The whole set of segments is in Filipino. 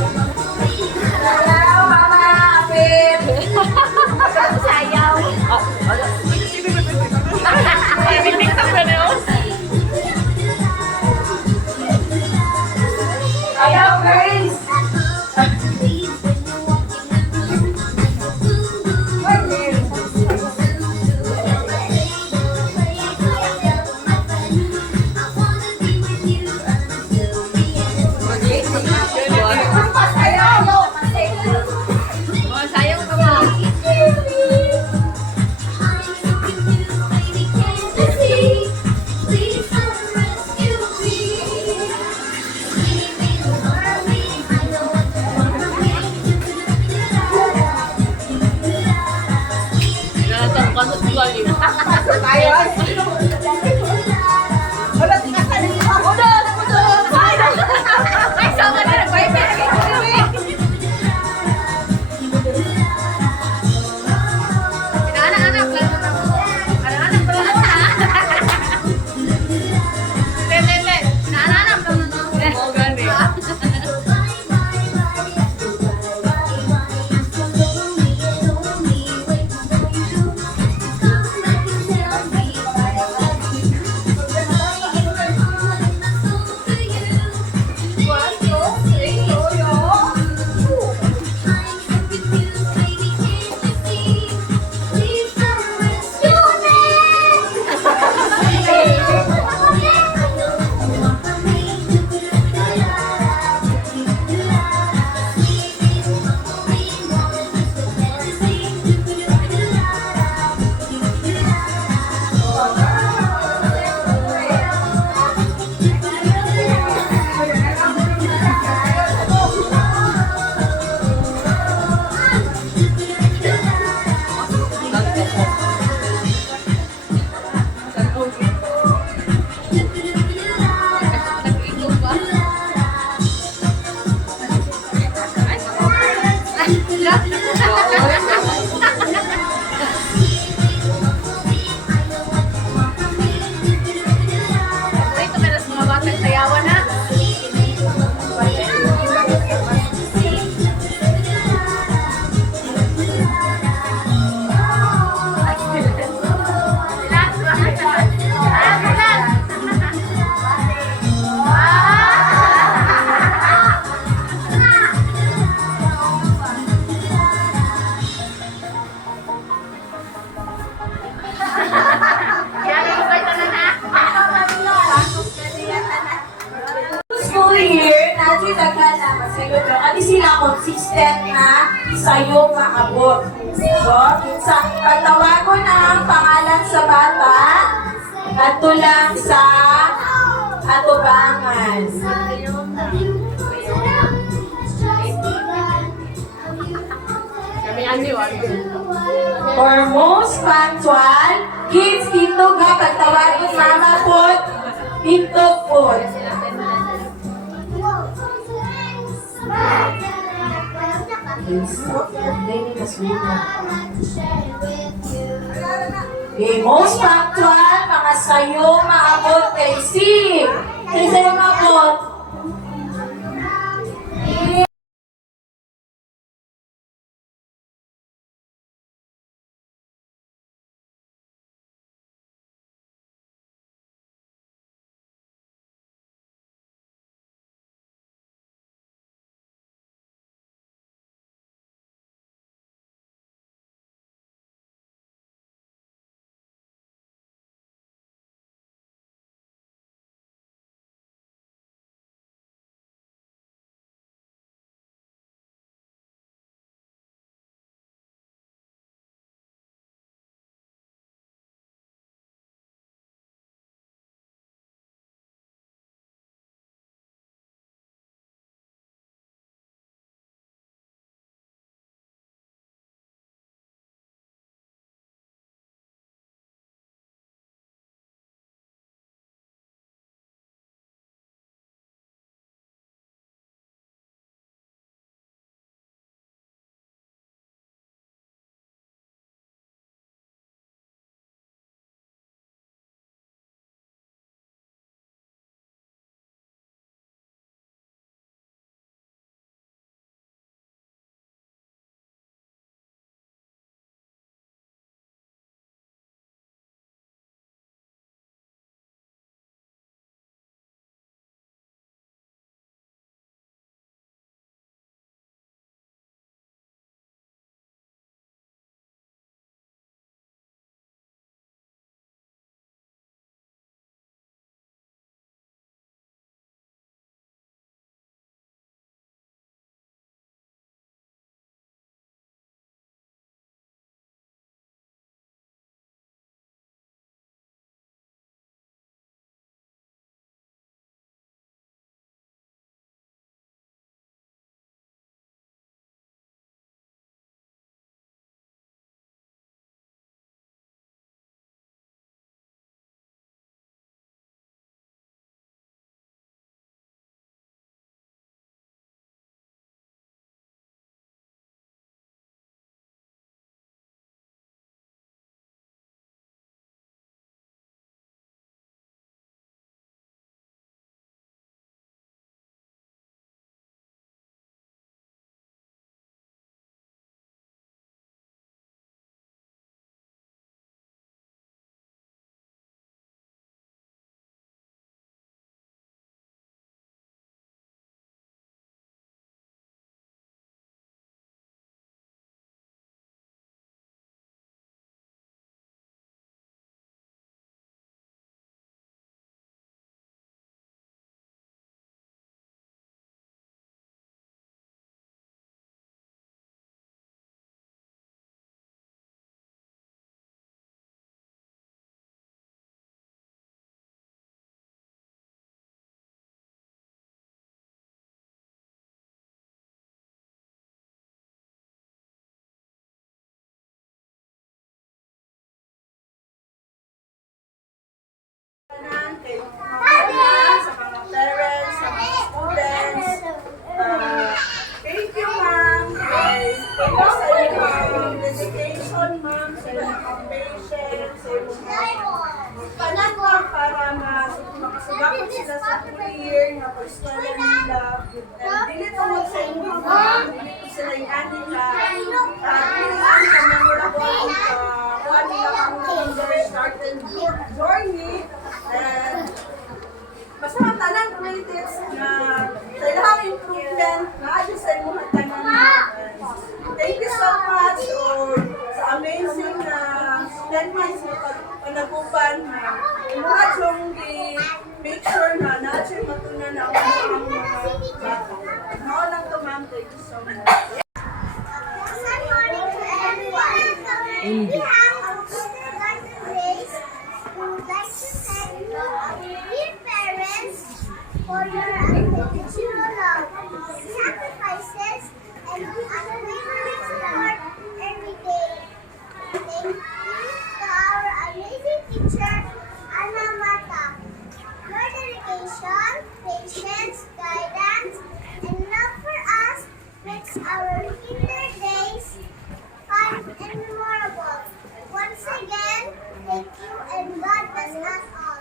Sayaw, mama, apit. Sayaw. TikTok ba niyo? Sayaw, Grace. Sayaw. Oh, sayaw ka ba? Nanatang ka sa tuwali. Tayo. Wala, tingasan. Ay, sama na. Nag-wifi. Anak-anak lang. Anak-anak lang. Lele. Anak-anak lang. Oo, gani. Ito ka na sa mga batang sayawan na. School year, natin nagkala masagot ko. Kasi sila consistent na sa'yo maabot. So, sa pagtawag ko na ang pangalan sa bata, ato lang sa atubangan. Kami ani wa. For most punctual, kids, dito ka, pagtawag ko mama po, dito po. Okay, most punctual, mga sayo, maabot kay Steve. Sa'yo maabot. eskwela nila. And dili to mo sa inyo ha. Dili to sila yung anika. At sa memorable one nila ang their starting journey. And basta ang tanan relatives na sa ilang improvement na adyo sa inyong tanan. Thank you so much for sa amazing na 10 months na panagupan na mga yung make sure na na-achieve matunan na ang mga bata. Nao lang to ma'am, thank you so much. Good morning to everyone. We have a kindergarten race. We would like to thank you, dear parents, for your unconditional love, sacrifices, and unwavering support every day. Thank you to our amazing teacher, Anna Mata. Your dedication, patience, guidance, and love for us makes our kinder days fun and memorable. Once again, thank you and God bless us all.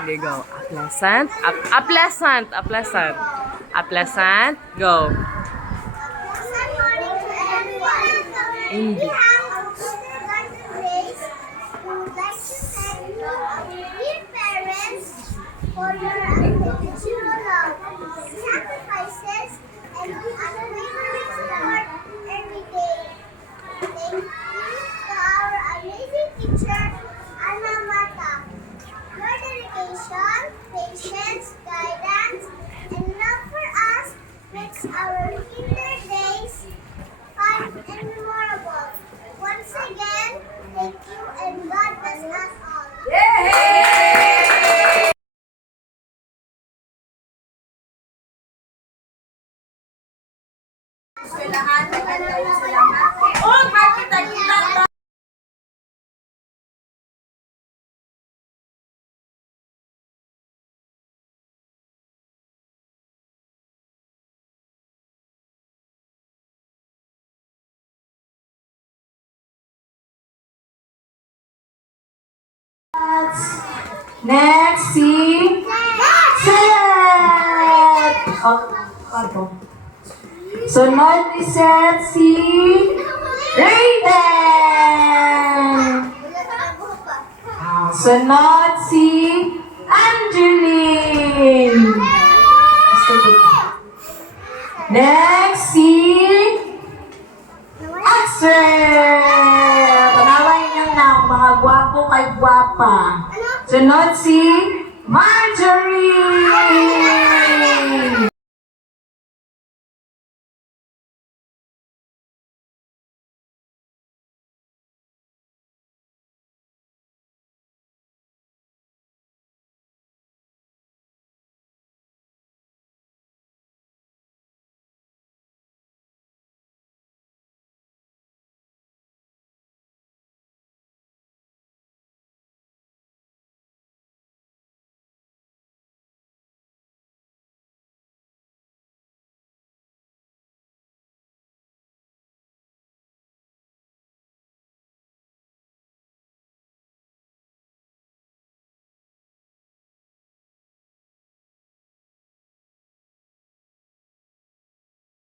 There you go. Aplasant. Aplasant. Aplasant. Aplasant. Go. Good morning to everyone. Hindi. We have a kindergarten race. We would like to thank you, dear parents, for your unconditional love, sacrifices, and unwavering support every day. Thank you to our amazing teacher, Anna Mata. Your dedication, patience, guidance, and love for us makes our kinder days fun and memorable. Once again, thank you and God bless us all. Eskwelahan, magandang salamat. Oh, makita-kita Next, si Seth! Ano? Sunod ni Seth, si Raiden! Sunod si Angeline! Next, si Axel! Panaway niyo na mga gwapo kay gwapa. Sunod si Marjorie!